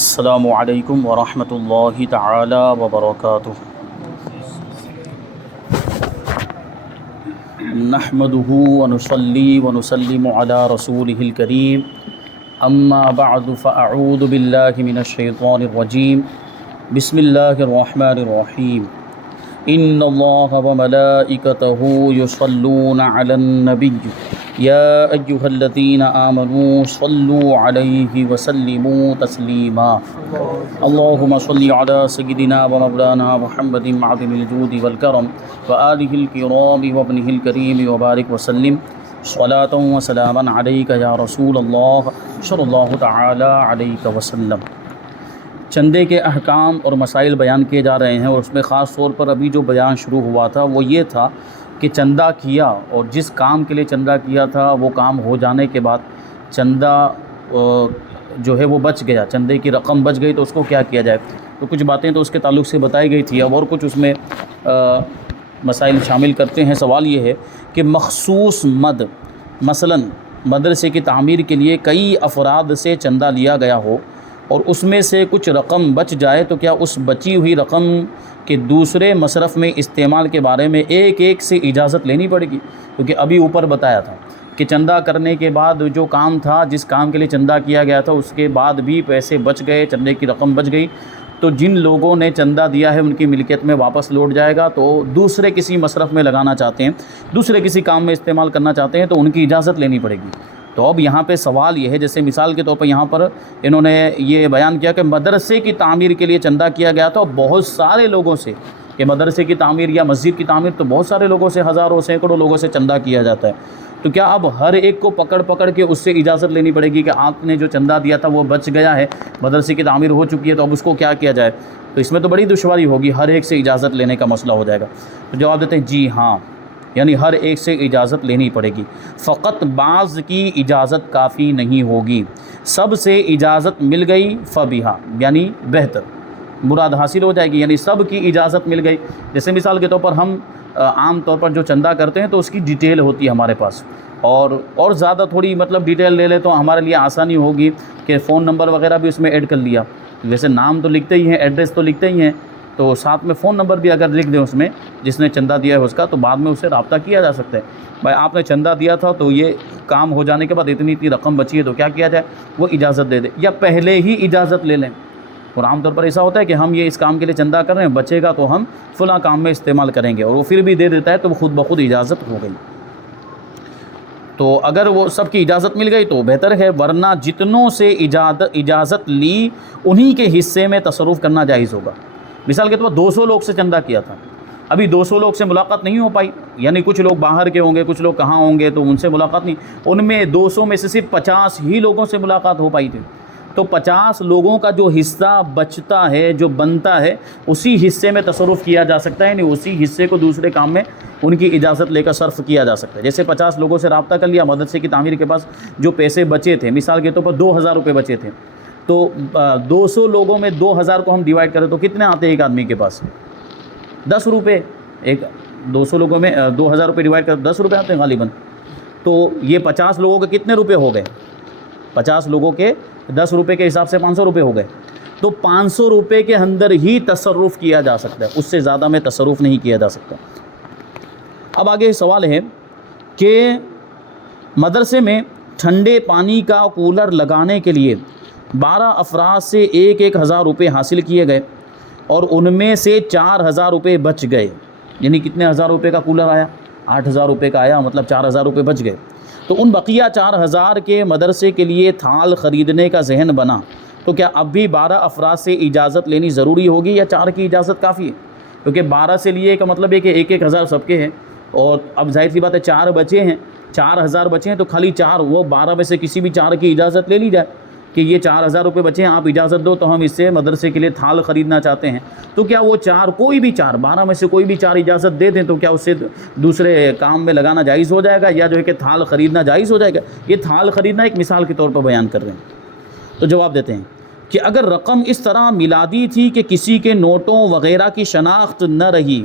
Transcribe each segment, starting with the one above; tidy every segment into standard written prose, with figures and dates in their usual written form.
السلام علیکم ورحمۃ اللہ تعالی وبرکاتہ۔ نحمدہ ونصلی ونسلم علی رسولہ الکریم، اما بعد فاعوذ باللہ من الشیطان الرجیم، بسم اللہ الرحمن الرحیم۔ ان اللہ وملائکتہ یصلون علی النبی یا ایہا الذین آمنوا صلوا علیہ وسلموا تسلیما۔ اللہم صلی علی سیدنا ومولانا محمد معدن الجود والکرم وآلہ الکرام وابنہ الکریم وبارک وسلم صلاۃ وسلاما علیک یا رسول اللہ صلی اللہ تعالی علیہ وسلم۔ چندے کے احکام اور مسائل بیان کیے جا رہے ہیں، اور اس میں خاص طور پر ابھی جو بیان شروع ہوا تھا وہ یہ تھا کہ چندہ کیا اور جس کام کے لیے چندہ کیا تھا وہ کام ہو جانے کے بعد چندہ جو ہے وہ بچ گیا، چندے کی رقم بچ گئی تو اس کو کیا کیا جائے۔ تو کچھ باتیں تو اس کے تعلق سے بتائی گئی تھی، اب اور کچھ اس میں مسائل شامل کرتے ہیں۔ سوال یہ ہے کہ مخصوص مثلاً مدرسے کی تعمیر کے لیے کئی افراد سے چندہ لیا گیا ہو اور اس میں سے کچھ رقم بچ جائے تو کیا اس بچی ہوئی رقم کے دوسرے مصرف میں استعمال کے بارے میں ایک ایک سے اجازت لینی پڑے گی؟ کیونکہ ابھی اوپر بتایا تھا کہ چندہ کرنے کے بعد جو کام تھا، جس کام کے لیے چندہ کیا گیا تھا، اس کے بعد بھی پیسے بچ گئے، چندے کی رقم بچ گئی، تو جن لوگوں نے چندہ دیا ہے ان کی ملکیت میں واپس لوٹ جائے گا، تو دوسرے کسی مصرف میں لگانا چاہتے ہیں، دوسرے کسی کام میں استعمال کرنا چاہتے ہیں تو ان کی اجازت لینی پڑے گی۔ تو اب یہاں پہ سوال یہ ہے، جیسے مثال کے طور پر یہاں پر انہوں نے یہ بیان کیا کہ مدرسے کی تعمیر کے لیے چندہ کیا گیا تھا، بہت سارے لوگوں سے، کہ مدرسے کی تعمیر یا مسجد کی تعمیر تو بہت سارے لوگوں سے، ہزاروں سینکڑوں لوگوں سے چندہ کیا جاتا ہے، تو کیا اب ہر ایک کو پکڑ کے اس سے اجازت لینی پڑے گی کہ آپ نے جو چندہ دیا تھا وہ بچ گیا ہے، مدرسے کی تعمیر ہو چکی ہے، تو اب اس کو کیا کیا جائے؟ تو اس میں تو بڑی دشواری ہوگی، ہر ایک سے اجازت لینے کا مسئلہ ہو جائے گا۔ تو جواب دیتے ہیں جی ہاں، یعنی ہر ایک سے اجازت لینی پڑے گی، فقط بعض کی اجازت کافی نہیں ہوگی، سب سے اجازت مل گئی فبیہا، یعنی بہتر، مراد حاصل ہو جائے گی، یعنی سب کی اجازت مل گئی۔ جیسے مثال کے طور پر ہم عام طور پر جو چندہ کرتے ہیں تو اس کی ڈیٹیل ہوتی ہے ہمارے پاس، اور زیادہ تھوڑی مطلب ڈیٹیل لے لے تو ہمارے لیے آسانی ہوگی کہ فون نمبر وغیرہ بھی اس میں ایڈ کر لیا، ویسے نام تو لکھتے ہی ہیں، ایڈریس تو لکھتے ہی ہیں، تو ساتھ میں فون نمبر بھی اگر لکھ دیں اس میں جس نے چندہ دیا ہے اس کا، تو بعد میں اسے رابطہ کیا جا سکتا ہے۔ بھائی آپ نے چندہ دیا تھا تو یہ کام ہو جانے کے بعد اتنی رقم بچی ہے تو کیا کیا جائے؟ وہ اجازت دے دے، یا پہلے ہی اجازت لے لیں۔ اور عام طور پر ایسا ہوتا ہے کہ ہم یہ اس کام کے لیے چندہ کر رہے ہیں، بچے گا تو ہم فلاں کام میں استعمال کریں گے، اور وہ پھر بھی دے دیتا ہے تو خود بخود اجازت ہو گئی۔ تو اگر وہ سب کی اجازت مل گئی تو بہتر ہے، ورنہ جتنوں سے اجازت لی انہی کے حصے میں تصرف کرنا جائز ہوگا۔ مثال کے طور پر 200 لوگ سے چندہ کیا تھا، ابھی 200 لوگ سے ملاقات نہیں ہو پائی، یعنی کچھ لوگ باہر کے ہوں گے، کچھ لوگ کہاں ہوں گے، تو ان سے ملاقات نہیں، ان میں 200 میں سے صرف 50 ہی لوگوں سے ملاقات ہو پائی تھی، تو 50 لوگوں کا جو حصہ بچتا ہے، جو بنتا ہے، اسی حصے میں تصرف کیا جا سکتا ہے، یعنی اسی حصے کو دوسرے کام میں ان کی اجازت لے کر صرف کیا جا سکتا ہے۔ جیسے 50 لوگوں سے رابطہ کر لیا، مدرسے کی تعمیر کے پاس جو پیسے بچے تھے، مثال کے طور پر 2000 روپے بچے تھے، تو 200 لوگوں میں 2000 کو ہم ڈیوائڈ کریں تو کتنے آتے ہیں ایک آدمی کے پاس؟ 10 روپے۔ ایک 200 لوگوں میں 2000 روپے ڈیوائڈ کر 10 روپے آتے ہیں غالباً، تو یہ 50 لوگوں کے کتنے روپے ہو گئے؟ 50 لوگوں کے 10 روپے کے حساب سے 500 روپے ہو گئے، تو 500 روپے کے اندر ہی تصرف کیا جا سکتا ہے، اس سے زیادہ میں تصرف نہیں کیا جا سکتا۔ اب آگے سوال ہے کہ مدرسے میں ٹھنڈے پانی کا کولر لگانے کے لیے 12 افراد سے 1000 روپے حاصل کیے گئے اور ان میں سے 4000 روپے بچ گئے، یعنی کتنے ہزار روپے کا کولر آیا؟ 8000 روپے کا آیا، مطلب 4000 روپے بچ گئے، تو ان بقیہ 4000 کے مدرسے کے لیے تھال خریدنے کا ذہن بنا، تو کیا اب بھی 12 افراد سے اجازت لینی ضروری ہوگی یا 4 کی اجازت کافی ہے؟ کیونکہ 12 سے لیے کا مطلب ہے کہ 1000 سب کے ہیں، اور اب ظاہر سی بات ہے 4 بچے ہیں، 4000 بچے ہیں، تو خالی 4، وہ 12 میں سے کسی بھی 4 کی اجازت لے لی جائے کہ یہ 4000 روپے بچے ہیں، آپ اجازت دو تو ہم اس سے مدرسے کے لیے تھال خریدنا چاہتے ہیں، تو کیا وہ 4، کوئی بھی 4، 12 میں سے کوئی بھی 4 اجازت دے دیں تو کیا اس سے دوسرے کام میں لگانا جائز ہو جائے گا، یا جو ہے کہ تھال خریدنا جائز ہو جائے گا؟ یہ تھال خریدنا ایک مثال کے طور پر بیان کر رہے ہیں۔ تو جواب دیتے ہیں کہ اگر رقم اس طرح میلادی تھی کہ کسی کے نوٹوں وغیرہ کی شناخت نہ رہی،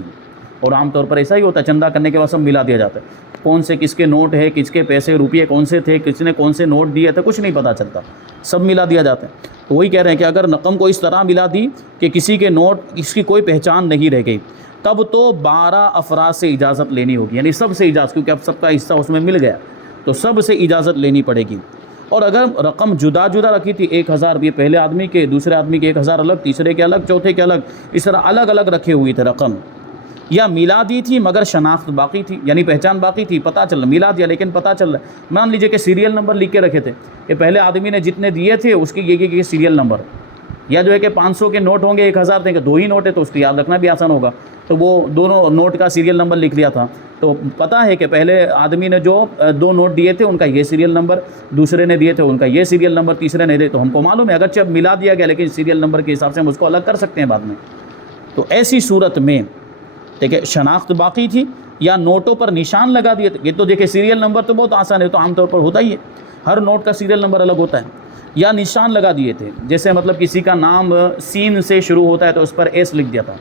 اور عام طور پر ایسا ہی ہوتا ہے، چندہ کرنے کے بعد سب ملا دیا جاتا ہے، کون سے کس کے نوٹ ہے، کس کے پیسے روپیے کون سے تھے، کس نے کون سے نوٹ دیے تھے، کچھ نہیں پتہ چلتا، سب ملا دیا جاتا ہے۔ تو وہی کہہ رہے ہیں کہ اگر رقم کو اس طرح ملا دی کہ کسی کے نوٹ اس کی کوئی پہچان نہیں رہ گئی، تب تو 12 افراد سے اجازت لینی ہوگی، یعنی سب سے اجازت، کیونکہ اب سب کا حصہ اس میں مل گیا تو سب سے اجازت لینی پڑے گی۔ اور اگر رقم جدا جدا رکھی تھی، 1000 روپئے پہلے آدمی کے، دوسرے آدمی کے 1000 الگ، تیسرے کے الگ، چوتھے کے الگ، اس طرح الگ الگ رکھے ہوئی تھے رقم، یا ملا دی تھی مگر شناخت باقی تھی، یعنی پہچان باقی تھی، پتہ چل ملا دیا لیکن پتہ چل رہا ہے، مان لیجئے کہ سیریل نمبر لکھ کے رکھے تھے کہ پہلے آدمی نے جتنے دیے تھے اس کی یہ سیریل نمبر، یا جو ہے کہ 500 کے نوٹ ہوں گے، 1000 تھے کہ 2 ہی نوٹ ہے تو اس کو یاد رکھنا بھی آسان ہوگا، تو وہ دونوں نوٹ کا سیریل نمبر لکھ لیا تھا، تو پتہ ہے کہ پہلے آدمی نے جو 2 نوٹ دیے تھے ان کا یہ سیریل نمبر، دوسرے نے دیے تھے ان کا یہ سیریل نمبر، تیسرے نے دیے تو ہم کو معلوم ہے، اگرچہ اب ملا دیا گیا لیکن سیریل نمبر کے حساب سے ہم اس کو الگ کر سکتے ہیں بعد میں۔ تو ایسی صورت میں دیکھیں شناخت باقی تھی یا نوٹوں پر نشان لگا دیے تھے، یہ تو دیکھیں سیریل نمبر تو بہت آسان ہے، تو عام طور پر ہوتا ہی ہے، ہر نوٹ کا سیریل نمبر الگ ہوتا ہے، یا نشان لگا دیے تھے، جیسے مطلب کسی کا نام سین سے شروع ہوتا ہے تو اس پر ایس لکھ دیا تھا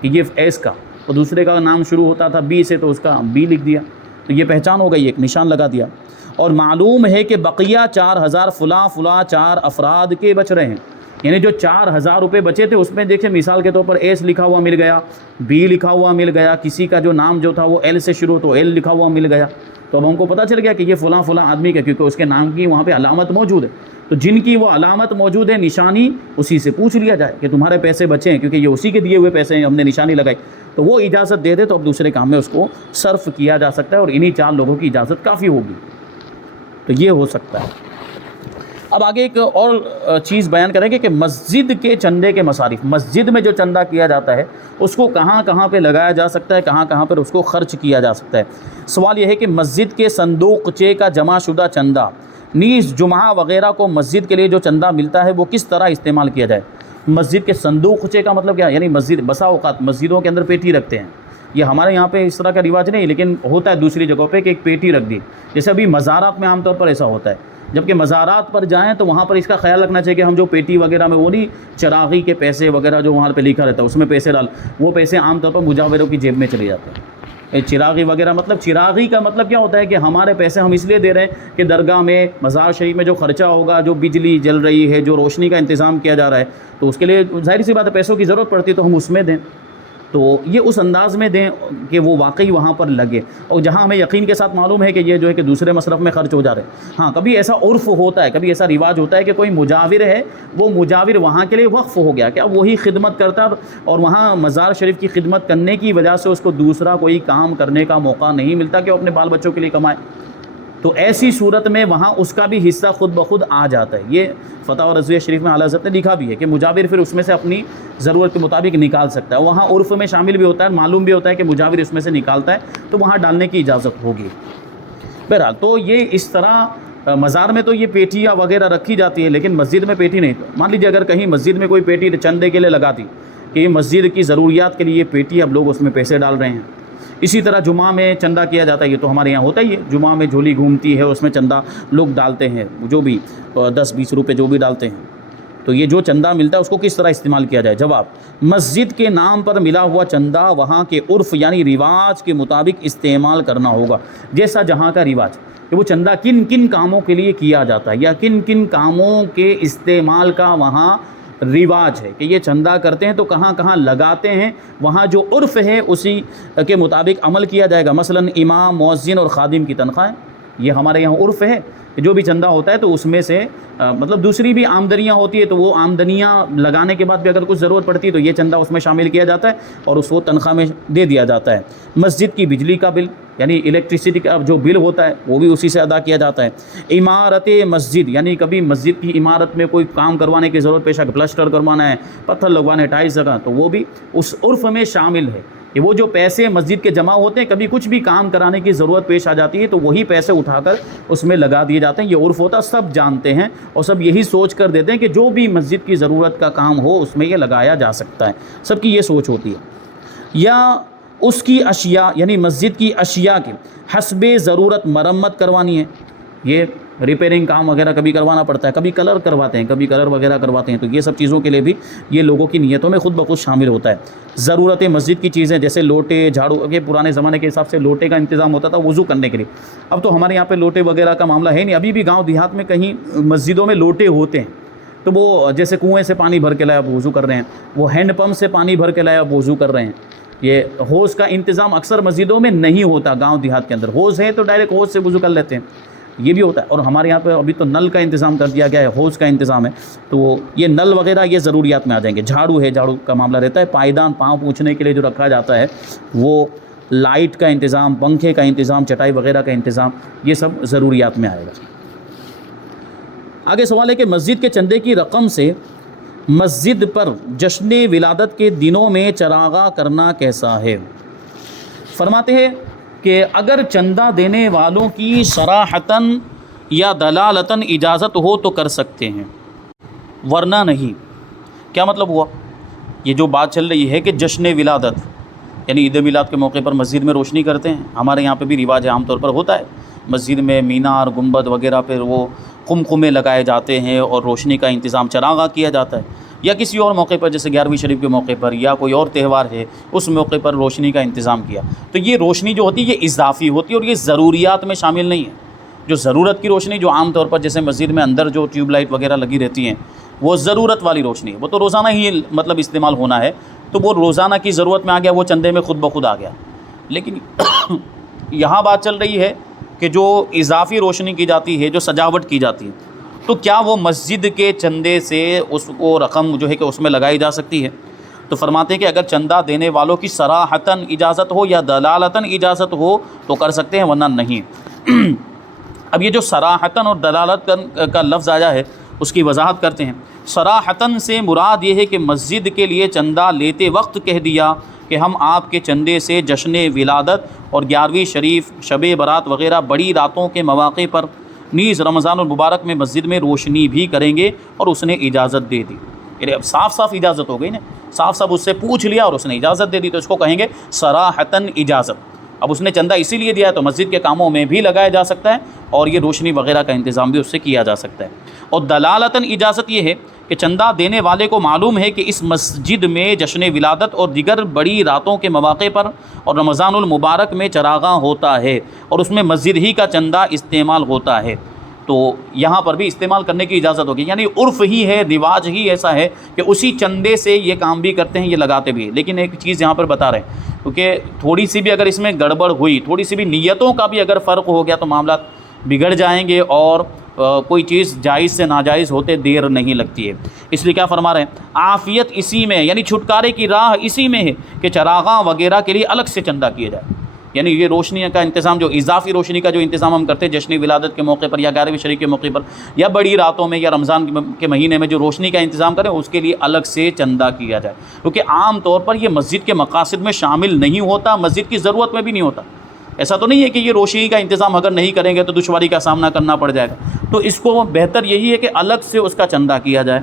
کہ یہ ایس کا، اور دوسرے کا نام شروع ہوتا تھا بی سے تو اس کا بی لکھ دیا، تو یہ پہچان ہو گئی، ایک نشان لگا دیا۔ اور معلوم ہے کہ بقیہ 4000 فلاں 4 افراد کے بچ رہے ہیں، یعنی جو 4000 روپے بچے تھے اس میں دیکھیں مثال کے طور پر ایس لکھا ہوا مل گیا، بی لکھا ہوا مل گیا، کسی کا جو نام جو تھا وہ ایل سے شروع تو ایل لکھا ہوا مل گیا، تو اب ہم کو پتہ چل گیا کہ یہ فلاں آدمی کا، کیونکہ اس کے نام کی وہاں پہ علامت موجود ہے، تو جن کی وہ علامت موجود ہے نشانی، اسی سے پوچھ لیا جائے کہ تمہارے پیسے بچے ہیں، کیونکہ یہ اسی کے دیے ہوئے پیسے ہیں، ہم نے نشانی لگائی، تو وہ اجازت دے دے تو اب دوسرے کام میں اس کو صرف کیا جا سکتا ہے، اور انہی 4 لوگوں کی اجازت کافی ہوگی، تو یہ ہو سکتا ہے۔ اب آگے ایک اور چیز بیان کریں گے کہ مسجد کے چندے کے مصارف، مسجد میں جو چندہ کیا جاتا ہے اس کو کہاں کہاں پہ لگایا جا سکتا ہے، کہاں کہاں پر اس کو خرچ کیا جا سکتا ہے۔ سوال یہ ہے کہ مسجد کے صندوقچے کا جمع شدہ چندہ نیز جمعہ وغیرہ کو مسجد کے لیے جو چندہ ملتا ہے وہ کس طرح استعمال کیا جائے۔ مسجد کے صندوقچے کا مطلب کیا ہے؟ یعنی مسجد، بسا اوقات مسجدوں کے اندر پیٹی رکھتے ہیں، یہ ہمارے یہاں پہ اس طرح کا رواج نہیں، لیکن ہوتا ہے دوسری جگہوں پہ کہ ایک پیٹی رکھ دی، جیسے ابھی مزارات میں عام طور پر ایسا ہوتا ہے، جبکہ مزارات پر جائیں تو وہاں پر اس کا خیال رکھنا چاہیے کہ ہم جو پیٹی وغیرہ میں وہ نہیں چراغی کے پیسے وغیرہ جو وہاں پہ لکھا رہتا ہے اس میں پیسے ڈال، وہ پیسے عام طور پر مجاوروں کی جیب میں چلے جاتے ہیں۔ چراغی وغیرہ مطلب چراغی کا مطلب کیا ہوتا ہے کہ ہمارے پیسے ہم اس لیے دے رہے ہیں کہ درگاہ میں مزار شریف میں جو خرچہ ہوگا، جو بجلی جل رہی ہے، جو روشنی کا انتظام کیا جا رہا ہے، تو اس کے لیے ظاہر سی بات ہے پیسوں کی ضرورت پڑتی ہے تو ہم اس میں دیں، تو یہ اس انداز میں دیں کہ وہ واقعی وہاں پر لگے، اور جہاں ہمیں یقین کے ساتھ معلوم ہے کہ یہ جو ہے کہ دوسرے مصرف میں خرچ ہو جا رہے ہیں۔ ہاں کبھی ایسا عرف ہوتا ہے، کبھی ایسا رواج ہوتا ہے کہ کوئی مجاور ہے، وہ مجاور وہاں کے لیے وقف ہو گیا، کیا وہی خدمت کرتا اور وہاں مزار شریف کی خدمت کرنے کی وجہ سے اس کو دوسرا کوئی کام کرنے کا موقع نہیں ملتا کہ وہ اپنے بال بچوں کے لیے کمائے، تو ایسی صورت میں وہاں اس کا بھی حصہ خود بخود آ جاتا ہے۔ یہ فتح و رضویہ شریف میں اعلیٰ حضرت نے لکھا بھی ہے کہ مجاور پھر اس میں سے اپنی ضرورت کے مطابق نکال سکتا ہے، وہاں عرف میں شامل بھی ہوتا ہے، معلوم بھی ہوتا ہے کہ مجاور اس میں سے نکالتا ہے تو وہاں ڈالنے کی اجازت ہوگی۔ بہرحال تو یہ اس طرح مزار میں تو یہ پیٹیاں وغیرہ رکھی جاتی ہے، لیکن مسجد میں پیٹی نہیں۔ مان لیجیے اگر کہیں مسجد میں کوئی پیٹی چندے کے لیے لگا دی کہ یہ مسجد کی ضروریات کے لیے یہ پیٹی، اب لوگ اس میں پیسے ڈال رہے ہیں۔ اسی طرح جمعہ میں چندہ کیا جاتا ہے، یہ تو ہمارے یہاں ہوتا ہی ہے، جمعہ میں جھولی گھومتی ہے، اس میں چندہ لوگ ڈالتے ہیں، جو بھی 10-20 روپے جو بھی ڈالتے ہیں، تو یہ جو چندہ ملتا ہے اس کو کس طرح استعمال کیا جائے۔ جواب، مسجد کے نام پر ملا ہوا چندہ وہاں کے عرف یعنی رواج کے مطابق استعمال کرنا ہوگا، جیسا جہاں کا رواج کہ وہ چندہ کن کن کاموں کے لیے کیا جاتا ہے یا کن کن کاموں کے استعمال کا وہاں رواج ہے کہ یہ چندہ کرتے ہیں تو کہاں کہاں لگاتے ہیں، وہاں جو عرف ہے اسی کے مطابق عمل کیا جائے گا۔ مثلا امام، مؤذن اور خادم کی تنخواہیں، یہ ہمارے یہاں عرف ہے کہ جو بھی چندہ ہوتا ہے تو اس میں سے مطلب دوسری بھی آمدنیاں ہوتی ہے تو وہ آمدنیاں لگانے کے بعد بھی اگر کچھ ضرورت پڑتی ہے تو یہ چندہ اس میں شامل کیا جاتا ہے اور اس کو تنخواہ میں دے دیا جاتا ہے۔ مسجد کی بجلی کا بل یعنی الیکٹریسٹی کا جو بل ہوتا ہے وہ بھی اسی سے ادا کیا جاتا ہے۔ عمارت مسجد یعنی کبھی مسجد کی عمارت میں کوئی کام کروانے کی ضرورت پیش آ کے پلسٹر کروانا ہے، پتھر لگوانے، ٹائلس لگانا، تو وہ بھی اس عرف میں شامل ہے کہ وہ جو پیسے مسجد کے جمع ہوتے ہیں کبھی کچھ بھی کام کرانے کی ضرورت پیش آ جاتی ہے تو وہی پیسے اٹھا کر اس میں لگا دیے جاتے ہیں۔ یہ عرف ہوتا ہے، سب جانتے ہیں اور سب یہی سوچ کر دیتے ہیں کہ جو بھی مسجد کی ضرورت کا کام ہو اس میں یہ لگایا جا سکتا ہے، سب کی یہ سوچ ہوتی ہے۔ یا اس کی اشیاء یعنی مسجد کی اشیاء کی حسب ضرورت مرمت کروانی ہے، یہ ریپیرنگ کام وغیرہ کبھی کروانا پڑتا ہے، کبھی کلر کرواتے ہیں، کبھی کلر وغیرہ کرواتے ہیں، تو یہ سب چیزوں کے لیے بھی یہ لوگوں کی نیتوں میں خود بخود شامل ہوتا ہے۔ ضرورت مسجد کی چیزیں جیسے لوٹے، جھاڑو، کہ پرانے زمانے کے حساب سے لوٹے کا انتظام ہوتا تھا وضو کرنے کے لیے، اب تو ہمارے یہاں پہ لوٹے وغیرہ کا معاملہ ہے نہیں، ابھی بھی گاؤں دیہات میں کہیں مسجدوں میں لوٹے ہوتے ہیں، تو وہ جیسے کنویں سے پانی بھر کے لائے اب وضو کر رہے ہیں، وہ ہینڈ پمپ سے پانی بھر کے لائے اب وضو کر رہے ہیں۔ یہ ہوز کا انتظام اکثر مسجدوں میں نہیں ہوتا، گاؤں دیہات کے اندر ہوز ہے تو ڈائریکٹ ہوز سے وضو کر لیتے ہیں، یہ بھی ہوتا ہے۔ اور ہمارے یہاں پہ ابھی تو نل کا انتظام کر دیا گیا ہے، ہوز کا انتظام ہے، تو یہ نل وغیرہ یہ ضروریات میں آ جائیں گے۔ جھاڑو ہے، جھاڑو کا معاملہ رہتا ہے، پائیدان پاؤں پوچھنے کے لیے جو رکھا جاتا ہے وہ، لائٹ کا انتظام، پنکھے کا انتظام، چٹائی وغیرہ کا انتظام، یہ سب ضروریات میں آئے گا۔ آگے سوال ہے کہ مسجد کے چندے کی رقم سے مسجد پر جشن ولادت کے دنوں میں چراغاں کرنا کیسا ہے؟ فرماتے ہیں کہ اگر چندہ دینے والوں کی صراحتاً یا دلالتاً اجازت ہو تو کر سکتے ہیں، ورنہ نہیں۔ کیا مطلب ہوا؟ یہ جو بات چل رہی ہے کہ جشن ولادت یعنی عید میلاد کے موقع پر مسجد میں روشنی کرتے ہیں، ہمارے یہاں پہ بھی رواج عام طور پر ہوتا ہے، مسجد میں مینار، گنبد وغیرہ پہ وہ قمقمے لگائے جاتے ہیں اور روشنی کا انتظام چراغاں کیا جاتا ہے، یا کسی اور موقع پر جیسے 11ویں شریف کے موقع پر یا کوئی اور تہوار ہے اس موقع پر روشنی کا انتظام کیا۔ تو یہ روشنی جو ہوتی ہے یہ اضافی ہوتی ہے اور یہ ضروریات میں شامل نہیں ہے۔ جو ضرورت کی روشنی جو عام طور پر جیسے مسجد میں اندر جو ٹیوب لائٹ وغیرہ لگی رہتی ہیں وہ ضرورت والی روشنی ہے، وہ تو روزانہ ہی مطلب استعمال ہونا ہے، تو وہ روزانہ کی ضرورت میں آ گیا، وہ چندے میں خود بخود آ گیا۔ لیکن یہاں بات چل رہی ہے کہ جو اضافی روشنی کی جاتی ہے، جو سجاوٹ کی جاتی ہے، تو کیا وہ مسجد کے چندے سے اس کو رقم جو ہے کہ اس میں لگائی جا سکتی ہے؟ تو فرماتے ہیں کہ اگر چندہ دینے والوں کی صراحتاً اجازت ہو یا دلالتاً اجازت ہو تو کر سکتے ہیں، ورنہ نہیں۔ اب یہ جو صراحتاً اور دلالتاً کا لفظ آیا ہے اس کی وضاحت کرتے ہیں۔ صراحتاً سے مراد یہ ہے کہ مسجد کے لیے چندہ لیتے وقت کہہ دیا کہ ہم آپ کے چندے سے جشن ولادت اور 11ویں شریف، شب برات وغیرہ بڑی راتوں کے مواقع پر نیز رمضان المبارک میں مسجد میں روشنی بھی کریں گے، اور اس نے اجازت دے دی۔ یعنی اب صاف صاف اجازت ہو گئی نا، صاف صاف اس سے پوچھ لیا اور اس نے اجازت دے دی، تو اس کو کہیں گے صراحتاً اجازت۔ اب اس نے چندہ اسی لیے دیا ہے تو مسجد کے کاموں میں بھی لگایا جا سکتا ہے اور یہ روشنی وغیرہ کا انتظام بھی اس سے کیا جا سکتا ہے۔ اور دلالتاً اجازت یہ ہے کہ چندہ دینے والے کو معلوم ہے کہ اس مسجد میں جشن ولادت اور دیگر بڑی راتوں کے مواقع پر اور رمضان المبارک میں چراغاں ہوتا ہے اور اس میں مسجد ہی کا چندہ استعمال ہوتا ہے، تو یہاں پر بھی استعمال کرنے کی اجازت ہوگی۔ یعنی عرف ہی ہے، رواج ہی ایسا ہے کہ اسی چندے سے یہ کام بھی کرتے ہیں، یہ لگاتے بھی ہیں۔ لیکن ایک چیز یہاں پر بتا رہے ہیں، کیونکہ تھوڑی سی بھی اگر اس میں گڑبڑ ہوئی، تھوڑی سی بھی نیتوں کا بھی اگر فرق ہو گیا تو معاملات بگڑ جائیں گے اور کوئی چیز جائز سے ناجائز ہوتے دیر نہیں لگتی ہے۔ اس لیے کیا فرما رہے ہیں، عافیت اسی میں، یعنی چھٹکارے کی راہ اسی میں ہے کہ چراغاں وغیرہ کے لیے الگ سے چندہ کیا جائے۔ یعنی یہ روشنی کا انتظام، جو اضافی روشنی کا جو انتظام ہم کرتے ہیں جشن ولادت کے موقع پر یا 11ویں شریف کے موقع پر یا بڑی راتوں میں یا رمضان کے مہینے میں جو روشنی کا انتظام کریں، اس کے لیے الگ سے چندہ کیا جائے، کیونکہ عام طور پر یہ مسجد کے مقاصد میں شامل نہیں ہوتا، مسجد کی ضرورت میں بھی نہیں ہوتا۔ ایسا تو نہیں ہے کہ یہ روشنی کا انتظام اگر نہیں کریں گے تو دشواری کا سامنا کرنا پڑ جائے گا، تو اس کو بہتر یہی ہے کہ الگ سے اس کا چندہ کیا جائے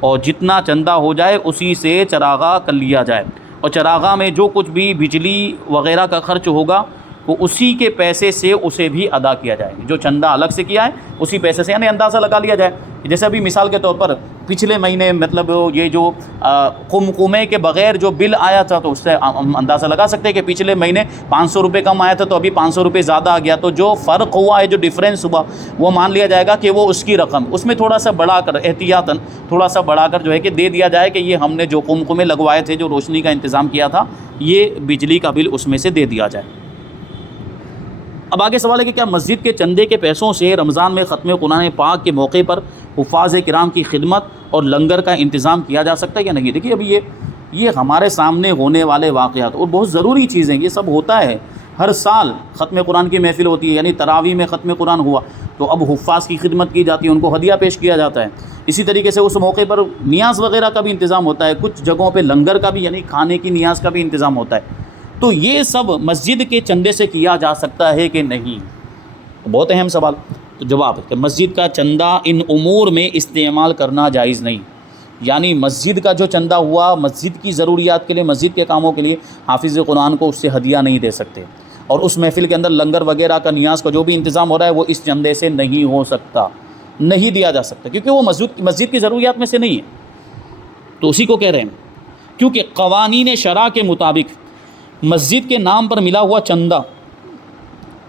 اور جتنا چندہ ہو جائے اسی سے چراغاں کر لیا جائے، اور چراغاں میں جو کچھ بھی بجلی وغیرہ کا خرچ ہوگا وہ اسی کے پیسے سے اسے بھی ادا کیا جائے گا۔ جو چندہ الگ سے کیا ہے اسی پیسے سے، یعنی اندازہ لگا لیا جائے، جیسے ابھی مثال کے طور پر پچھلے مہینے مطلب یہ جو قمقمے کے بغیر جو بل آیا تھا تو اس سے ہم اندازہ لگا سکتے ہیں کہ پچھلے مہینے 500 روپے کم آیا تھا تو ابھی 500 روپے زیادہ آ گیا، تو جو فرق ہوا ہے، جو ڈفرینس ہوا، وہ مان لیا جائے گا کہ وہ اس کی رقم، اس میں تھوڑا سا بڑھا کر احتیاطاً تھوڑا سا بڑھا کر جو ہے کہ دے دیا جائے کہ یہ ہم نے جو قمقمے لگوائے تھے، جو روشنی کا انتظام کیا تھا، یہ بجلی کا بل اس میں سے دے دیا جائے۔ اب آگے سوال ہے کہ کیا مسجد کے چندے کے پیسوں سے رمضان میں ختم قرآن پاک کے موقع پر حفاظ کرام کی خدمت اور لنگر کا انتظام کیا جا سکتا ہے یا نہیں؟ دیکھیے ابھی یہ ہمارے سامنے ہونے والے واقعات اور بہت ضروری چیزیں، یہ سب ہوتا ہے ہر سال۔ ختم قرآن کی محفل ہوتی ہے، یعنی تراویح میں ختم قرآن ہوا تو اب حفاظ کی خدمت کی جاتی ہے، ان کو ہدیہ پیش کیا جاتا ہے۔ اسی طریقے سے اس موقع پر نیاز وغیرہ کا بھی انتظام ہوتا ہے، کچھ جگہوں پہ لنگر کا بھی یعنی کھانے کی نیاز کا بھی انتظام ہوتا ہے۔ تو یہ سب مسجد کے چندے سے کیا جا سکتا ہے کہ نہیں؟ بہت اہم سوال۔ تو جواب ہے کہ مسجد کا چندہ ان امور میں استعمال کرنا جائز نہیں، یعنی مسجد کا جو چندہ ہوا مسجد کی ضروریات کے لیے، مسجد کے کاموں کے لیے، حافظ قرآن کو اس سے ہدیہ نہیں دے سکتے۔ اور اس محفل کے اندر لنگر وغیرہ کا نیاز کا جو بھی انتظام ہو رہا ہے وہ اس چندے سے نہیں ہو سکتا، نہیں دیا جا سکتا، کیونکہ وہ مسجد کی ضروریات میں سے نہیں ہے۔ تو اسی کو کہہ رہے ہیں، کیونکہ قوانین شرع کے مطابق مسجد کے نام پر ملا ہوا چندہ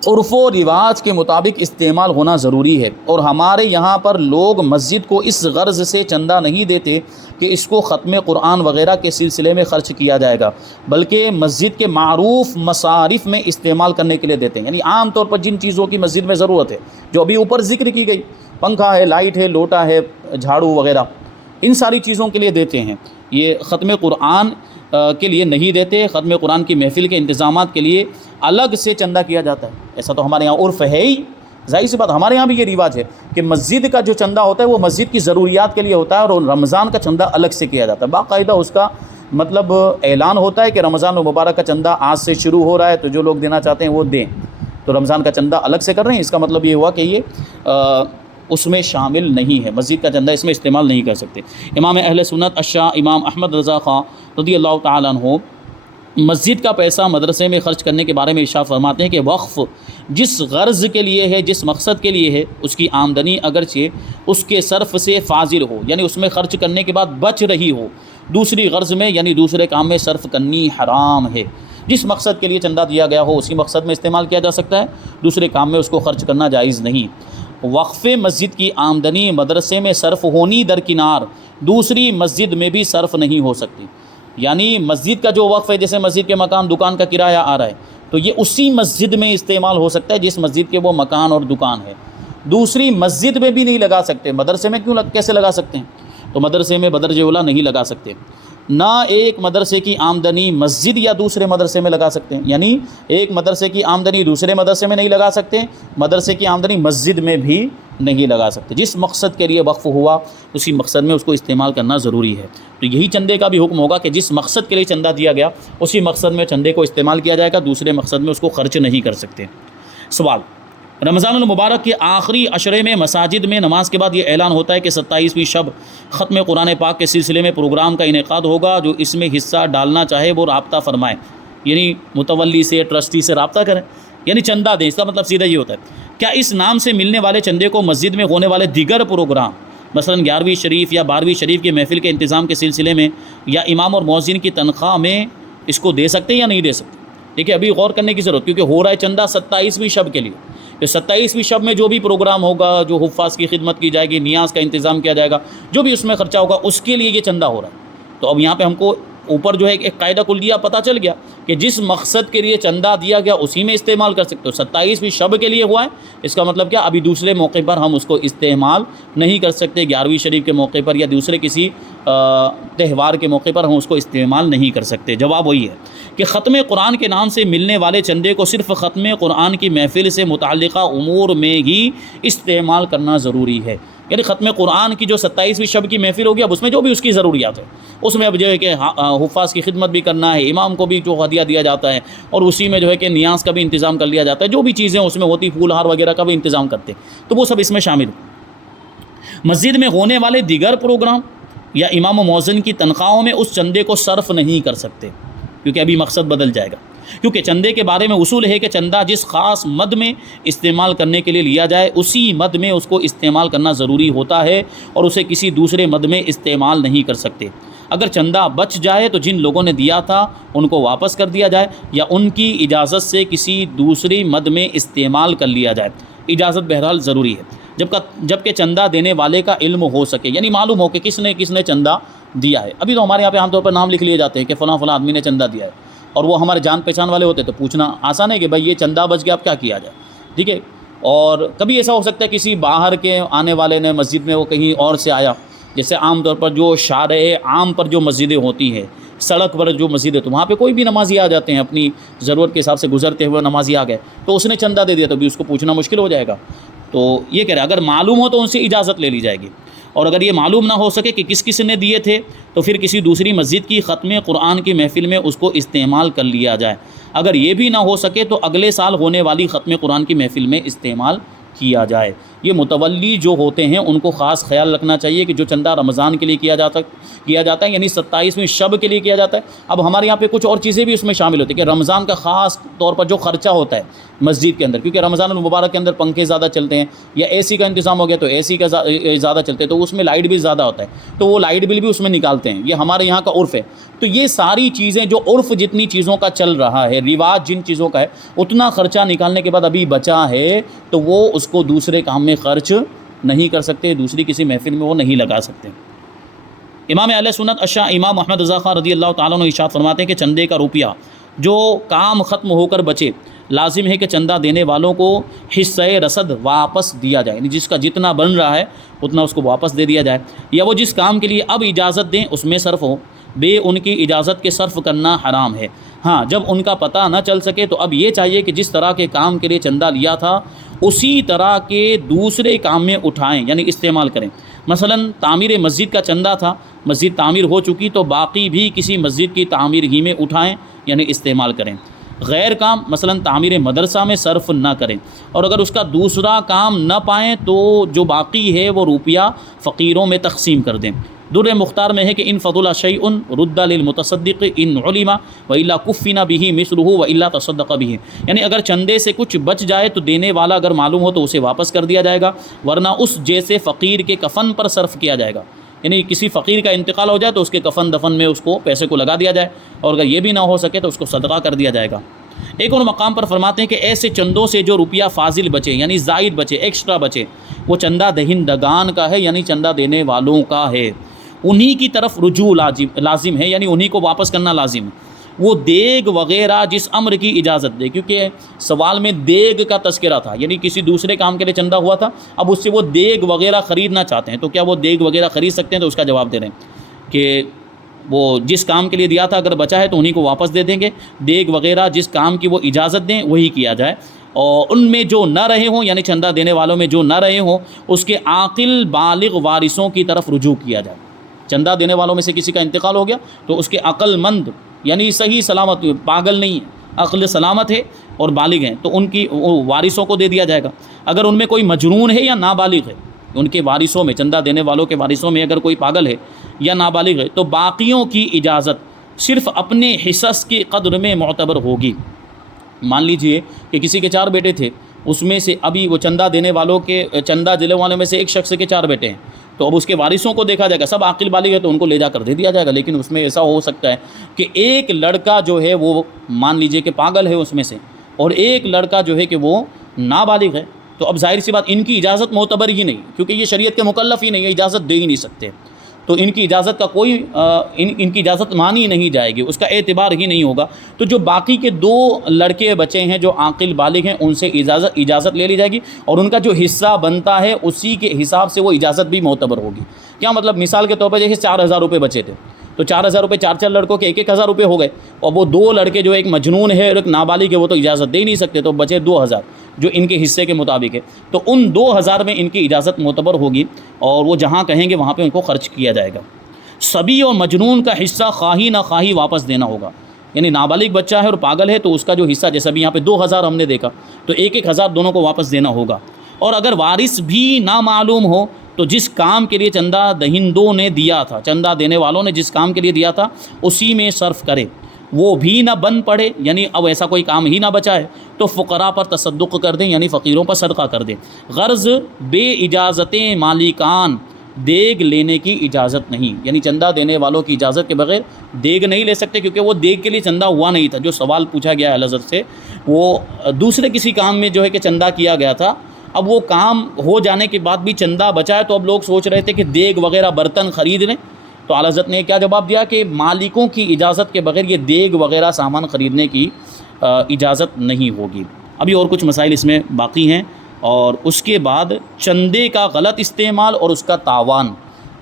عرف و رواج کے مطابق استعمال ہونا ضروری ہے، اور ہمارے یہاں پر لوگ مسجد کو اس غرض سے چندہ نہیں دیتے کہ اس کو ختم قرآن وغیرہ کے سلسلے میں خرچ کیا جائے گا، بلکہ مسجد کے معروف مصارف میں استعمال کرنے کے لیے دیتے ہیں۔ یعنی عام طور پر جن چیزوں کی مسجد میں ضرورت ہے، جو ابھی اوپر ذکر کی گئی، پنکھا ہے، لائٹ ہے، لوٹا ہے، جھاڑو وغیرہ، ان ساری چیزوں کے لیے دیتے ہیں۔ یہ ختم قرآن کے لیے نہیں دیتے، ختم قرآن کی محفل کے انتظامات کے لیے الگ سے چندہ کیا جاتا ہے۔ ایسا تو ہمارے یہاں عرف ہے ہی، ظاہر سی بات ہمارے یہاں بھی یہ رواج ہے کہ مسجد کا جو چندہ ہوتا ہے وہ مسجد کی ضروریات کے لیے ہوتا ہے، اور رمضان کا چندہ الگ سے کیا جاتا ہے۔ باقاعدہ اس کا مطلب اعلان ہوتا ہے کہ رمضان المبارک کا چندہ آج سے شروع ہو رہا ہے، تو جو لوگ دینا چاہتے ہیں وہ دیں۔ تو رمضان کا چندہ الگ سے کر رہے ہیں، اس کا مطلب یہ ہوا کہ یہ اس میں شامل نہیں ہے، مسجد کا چندہ اس میں استعمال نہیں کر سکتے۔ امام اہل سنت الشاہ امام احمد رضا خان رضی اللہ تعالیٰ عنہ مسجد کا پیسہ مدرسے میں خرچ کرنے کے بارے میں ارشاد فرماتے ہیں کہ وقف جس غرض کے لیے ہے، جس مقصد کے لیے ہے، اس کی آمدنی اگرچہ اس کے صرف سے فاضل ہو، یعنی اس میں خرچ کرنے کے بعد بچ رہی ہو، دوسری غرض میں یعنی دوسرے کام میں صرف کرنی حرام ہے۔ جس مقصد کے لیے چندہ دیا گیا ہو اسی مقصد میں استعمال کیا جا سکتا ہے، دوسرے کام میں اس کو خرچ کرنا جائز نہیں۔ وقف مسجد کی آمدنی مدرسے میں صرف ہونی درکنار دوسری مسجد میں بھی صرف نہیں ہو سکتی۔ یعنی مسجد کا جو وقف ہے، جیسے مسجد کے مکان دکان کا کرایہ آ رہا ہے، تو یہ اسی مسجد میں استعمال ہو سکتا ہے جس مسجد کے وہ مکان اور دکان ہے، دوسری مسجد میں بھی نہیں لگا سکتے۔ مدرسے میں کیسے لگا سکتے ہیں؟ تو مدرسے میں بدرجہ اولیٰ نہیں لگا سکتے۔ نہ ایک مدرسے کی آمدنی مسجد یا دوسرے مدرسے میں لگا سکتے ہیں، یعنی ایک مدرسے کی آمدنی دوسرے مدرسے میں نہیں لگا سکتے، مدرسے کی آمدنی مسجد میں بھی نہیں لگا سکتے۔ جس مقصد کے لیے وقف ہوا اسی مقصد میں اس کو استعمال کرنا ضروری ہے۔ تو یہی چندے کا بھی حکم ہوگا کہ جس مقصد کے لیے چندہ دیا گیا اسی مقصد میں چندے کو استعمال کیا جائے گا، دوسرے مقصد میں اس کو خرچ نہیں کر سکتے۔ سوال: رمضان المبارک کے آخری عشرے میں مساجد میں نماز کے بعد یہ اعلان ہوتا ہے کہ 27ویں شب ختم قرآن پاک کے سلسلے میں پروگرام کا انعقاد ہوگا، جو اس میں حصہ ڈالنا چاہے وہ رابطہ فرمائے، یعنی متولی سے، ٹرسٹی سے رابطہ کریں، یعنی چندہ دیں۔ اس کا مطلب سیدھا یہ ہوتا ہے۔ کیا اس نام سے ملنے والے چندے کو مسجد میں ہونے والے دیگر پروگرام، مثلا 11ویں شریف یا 12ویں شریف کی محفل کے انتظام کے سلسلے میں یا امام اور مؤذن کی تنخواہ میں اس کو دے سکتے ہیں یا نہیں دے سکتے؟ دیکھیے ابھی غور کرنے کی ضرورت، کیونکہ ہو رہا ہے چندہ 27ویں شب کے لیے، کہ 27ویں شب میں جو بھی پروگرام ہوگا، جو حفاظ کی خدمت کی جائے گی، نیاز کا انتظام کیا جائے گا، جو بھی اس میں خرچہ ہوگا اس کے لیے یہ چندہ ہو رہا ہے۔ تو اب یہاں پہ ہم کو اوپر جو ہے ایک قاعدہ کلیہ پتہ چل گیا کہ جس مقصد کے لیے چندہ دیا گیا اسی میں استعمال کر سکتے ہو۔ 27ویں شب کے لیے ہوا ہے، اس کا مطلب کیا، ابھی دوسرے موقع پر ہم اس کو استعمال نہیں کر سکتے، 11ویں شریف کے موقع پر یا دوسرے کسی تہوار کے موقع پر ہم اس کو استعمال نہیں کر سکتے۔ جواب وہی ہے کہ ختم قرآن کے نام سے ملنے والے چندے کو صرف ختم قرآن کی محفل سے متعلقہ امور میں ہی استعمال کرنا ضروری ہے۔ یعنی ختم قرآن کی جو 27ویں شب کی محفل ہوگی، اب اس میں جو بھی اس کی ضروریات ہے، اس میں اب جو ہے کہ حفاظ کی خدمت بھی کرنا ہے، امام کو بھی جو ہدیہ دیا جاتا ہے، اور اسی میں جو ہے کہ نیاز کا بھی انتظام کر لیا جاتا ہے، جو بھی چیزیں اس میں ہوتی، پھول ہار وغیرہ کا بھی انتظام کرتے، تو وہ سب اس میں شامل ہو۔ مسجد میں ہونے والے دیگر پروگرام یا امام و مؤذن کی تنخواہوں میں اس چندے کو صرف نہیں کر سکتے، کیونکہ ابھی مقصد بدل جائے گا۔ کیونکہ چندے کے بارے میں اصول ہے کہ چندہ جس خاص مد میں استعمال کرنے کے لیے لیا جائے اسی مد میں اس کو استعمال کرنا ضروری ہوتا ہے، اور اسے کسی دوسرے مد میں استعمال نہیں کر سکتے۔ اگر چندہ بچ جائے تو جن لوگوں نے دیا تھا ان کو واپس کر دیا جائے، یا ان کی اجازت سے کسی دوسری مد میں استعمال کر لیا جائے۔ اجازت بہرحال ضروری ہے، جبکہ چندہ دینے والے کا علم ہو سکے، یعنی معلوم ہو کہ کس نے چندہ دیا ہے۔ ابھی تو ہمارے یہاں پہ عام طور پر نام لکھ لیے جاتے ہیں کہ فلاں فلاں آدمی نے چندہ دیا ہے، اور وہ ہمارے جان پہچان والے ہوتے تو پوچھنا آسان ہے کہ بھائی یہ چندہ بچ گیا، اب کیا کیا جائے، ٹھیک ہے۔ اور کبھی ایسا ہو سکتا ہے کسی باہر کے آنے والے نے مسجد میں وہ کہیں اور سے آیا، جیسے عام طور پر جو شارع عام پر جو مسجدیں ہوتی ہیں، سڑک پر جو مسجدیں، تو وہاں پہ کوئی بھی نمازی آ جاتے ہیں، اپنی ضرورت کے حساب سے گزرتے ہوئے نمازی آ گئے، تو اس نے چندہ دے دیا تو بھی اس کو پوچھنا مشکل ہو جائے گا۔ تو یہ کہہ رہا ہے اگر معلوم ہو تو ان سے اجازت لے لی جائے گی، اور اگر یہ معلوم نہ ہو سکے کہ کس نے دیے تھے تو پھر کسی دوسری مسجد کی ختم قرآن کی محفل میں اس کو استعمال کر لیا جائے۔ اگر یہ بھی نہ ہو سکے تو اگلے سال ہونے والی ختم قرآن کی محفل میں استعمال کیا جائے۔ یہ متولی جو ہوتے ہیں ان کو خاص خیال رکھنا چاہیے کہ جو چندہ رمضان کے لیے کیا جاتا ہے یعنی 27ویں شب کے لیے کیا جاتا ہے۔ اب ہمارے یہاں پہ کچھ اور چیزیں بھی اس میں شامل ہوتی ہیں کہ رمضان کا خاص طور پر جو خرچہ ہوتا ہے مسجد کے اندر، کیونکہ رمضان المبارک کے اندر پنکھے زیادہ چلتے ہیں یا اے سی کا انتظام ہو گیا تو اے سی کا زیادہ چلتے ہیں، تو اس میں لائٹ بل زیادہ ہوتا ہے، تو وہ لائٹ بل بھی اس میں نکالتے ہیں۔ یہ ہمارے یہاں کا عرف ہے۔ تو یہ ساری چیزیں جو عرف جتنی چیزوں کا چل رہا ہے، رواج جن چیزوں کا ہے، اتنا خرچہ نکالنے کے بعد ابھی بچا ہے تو وہ اس کو دوسرے کام میں خرچ نہیں کر سکتے، دوسری کسی محفل میں وہ نہیں لگا سکتے۔ امام اہل سنت اشاعرہ امام محمد رضا خان رضی اللہ تعالیٰ عنہ ارشاد فرماتے ہیں کہ چندے کا روپیہ جو کام ختم ہو کر بچے، لازم ہے کہ چندہ دینے والوں کو حصہ رصد واپس دیا جائے، یعنی جس کا جتنا بن رہا ہے اتنا اس کو واپس دے دیا جائے، یا وہ جس کام کے لیے اب اجازت دیں اس میں صرف ہو، بے ان کی اجازت کے صرف کرنا حرام ہے۔ ہاں، جب ان کا پتہ نہ چل سکے تو اب یہ چاہیے کہ جس طرح کے کام کے لیے چندہ لیا تھا اسی طرح کے دوسرے کام میں اٹھائیں، یعنی استعمال کریں۔ مثلا تعمیر مسجد کا چندہ تھا، مسجد تعمیر ہو چکی تو باقی بھی کسی مسجد کی تعمیر ہی میں اٹھائیں، یعنی استعمال کریں۔ غیر کام مثلا تعمیر مدرسہ میں صرف نہ کریں، اور اگر اس کا دوسرا کام نہ پائیں تو جو باقی ہے وہ روپیہ فقیروں میں تقسیم کر دیں۔ در مختار میں ہے کہ ان فضل شیء رد للمتصدق ان علم والا کفن به مثلہ والا تصدق به، یعنی اگر چندے سے کچھ بچ جائے تو دینے والا اگر معلوم ہو تو اسے واپس کر دیا جائے گا، ورنہ اس جیسے فقیر کے کفن پر صرف کیا جائے گا، یعنی کسی فقیر کا انتقال ہو جائے تو اس کے کفن دفن میں اس کو پیسے کو لگا دیا جائے، اور اگر یہ بھی نہ ہو سکے تو اس کو صدقہ کر دیا جائے گا۔ ایک اور مقام پر فرماتے ہیں کہ ایسے چندوں سے جو روپیہ فاضل بچے، یعنی زائد بچے، ایکسٹرا بچے، وہ چندہ دہندگان کا ہے، یعنی چندہ دینے والوں کا ہے، انہی کی طرف رجوع لازم ہے، یعنی انہی کو واپس کرنا لازم ہے۔ وہ دیگ وغیرہ جس امر کی اجازت دے، کیونکہ سوال میں دیگ کا تذکرہ تھا، یعنی کسی دوسرے کام کے لیے چندہ ہوا تھا، اب اس سے وہ دیگ وغیرہ خریدنا چاہتے ہیں تو کیا وہ دیگ وغیرہ خرید سکتے ہیں؟ تو اس کا جواب دے رہے ہیں کہ وہ جس کام کے لیے دیا تھا اگر بچا ہے تو انہی کو واپس دے دیں گے، دیگ وغیرہ جس کام کی وہ اجازت دیں وہی کیا جائے، اور ان میں جو نہ رہے ہوں، یعنی چندہ دینے والوں میں جو نہ رہے ہوں، اس کے عاقل بالغ وارثوں کی طرف رجوع کیا جائے۔ چندہ دینے والوں میں سے کسی کا انتقال ہو گیا تو اس کے عقل مند، یعنی صحیح سلامت، پاگل نہیں ہے، عقل سلامت ہے اور بالغ ہیں، تو ان کی وارثوں کو دے دیا جائے گا۔ اگر ان میں کوئی مجنون ہے یا نابالغ ہے، ان کے وارثوں میں، چندہ دینے والوں کے وارثوں میں اگر کوئی پاگل ہے یا نابالغ ہے تو باقیوں کی اجازت صرف اپنے حصص کی قدر میں معتبر ہوگی۔ مان لیجئے کہ کسی کے 4 بیٹے تھے، اس میں سے ابھی وہ چندہ دینے والوں کے، چندہ دینے والوں میں سے ایک شخص کے 4 بیٹے ہیں، تو اب اس کے وارثوں کو دیکھا جائے گا، سب عاقل بالغ ہے تو ان کو لے جا کر دے دیا جائے گا، لیکن اس میں ایسا ہو سکتا ہے کہ ایک لڑکا جو ہے وہ مان لیجئے کہ پاگل ہے اس میں سے، اور ایک لڑکا جو ہے کہ وہ نابالغ ہے، تو اب ظاہر سی بات ان کی اجازت معتبر ہی نہیں، کیونکہ یہ شریعت کے مکلف ہی نہیں ہے، اجازت دے ہی نہیں سکتے، تو ان کی اجازت کا کوئی ان کی اجازت مانی نہیں جائے گی، اس کا اعتبار ہی نہیں ہوگا۔ تو جو باقی کے 2 لڑکے بچے ہیں جو عاقل بالغ ہیں ان سے اجازت لے لی جائے گی، اور ان کا جو حصہ بنتا ہے اسی کے حساب سے وہ اجازت بھی معتبر ہوگی۔ کیا مطلب؟ مثال کے طور پر جیسے 4000 روپے بچے تھے تو 4000 روپے 4 لڑکوں کے 1,000 روپے ہو گئے، اور وہ 2 لڑکے جو ایک مجنون ہے اور ایک نابالغ ہے وہ تو اجازت دے ہی نہیں سکتے، تو بچے 2000 جو ان کے حصے کے مطابق ہے، تو ان 2000 میں ان کی اجازت معتبر ہوگی اور وہ جہاں کہیں گے وہاں پہ ان کو خرچ کیا جائے گا۔ صبی اور مجنون کا حصہ خواہی نہ خواہی واپس دینا ہوگا، یعنی نابالغ بچہ ہے اور پاگل ہے تو اس کا جو حصہ، جیسا بھی یہاں پہ 2000 ہم نے دیکھا تو 1,000 دونوں کو واپس دینا ہوگا۔ اور اگر وارث بھی نہ معلوم ہو تو جس کام کے لیے چندہ دہندوں نے دیا تھا، چندہ دینے والوں نے جس کام کے لیے دیا تھا اسی میں صرف کرے، وہ بھی نہ بن پڑے، یعنی اب ایسا کوئی کام ہی نہ بچا ہے تو فقراء پر تصدق کر دیں، یعنی فقیروں پر صدقہ کر دیں۔ غرض بے اجازتیں مالکان دیگ لینے کی اجازت نہیں، یعنی چندہ دینے والوں کی اجازت کے بغیر دیگ نہیں لے سکتے، کیونکہ وہ دیگ کے لیے چندہ ہوا نہیں تھا۔ جو سوال پوچھا گیا ہے حضرت سے وہ دوسرے کسی کام میں جو ہے کہ چندہ کیا گیا تھا، اب وہ کام ہو جانے کے بعد بھی چندہ بچا ہے، تو اب لوگ سوچ رہے تھے کہ دیگ وغیرہ برتن خرید لیں، تو اعلیٰ حضرت نے کیا جواب دیا کہ مالکوں کی اجازت کے بغیر یہ دیگ وغیرہ سامان خریدنے کی اجازت نہیں ہوگی۔ ابھی اور کچھ مسائل اس میں باقی ہیں، اور اس کے بعد چندے کا غلط استعمال اور اس کا تاوان،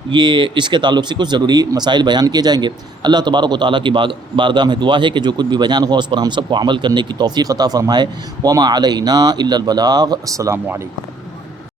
یہ اس کے تعلق سے کچھ ضروری مسائل بیان کیے جائیں گے۔ اللہ تبارک و تعالیٰ کی بارگاہ میں دعا ہے کہ جو کچھ بھی بیان ہوا اس پر ہم سب کو عمل کرنے کی توفیق عطا فرمائے۔ وما علینا الا البلاغ۔ السلام علیکم۔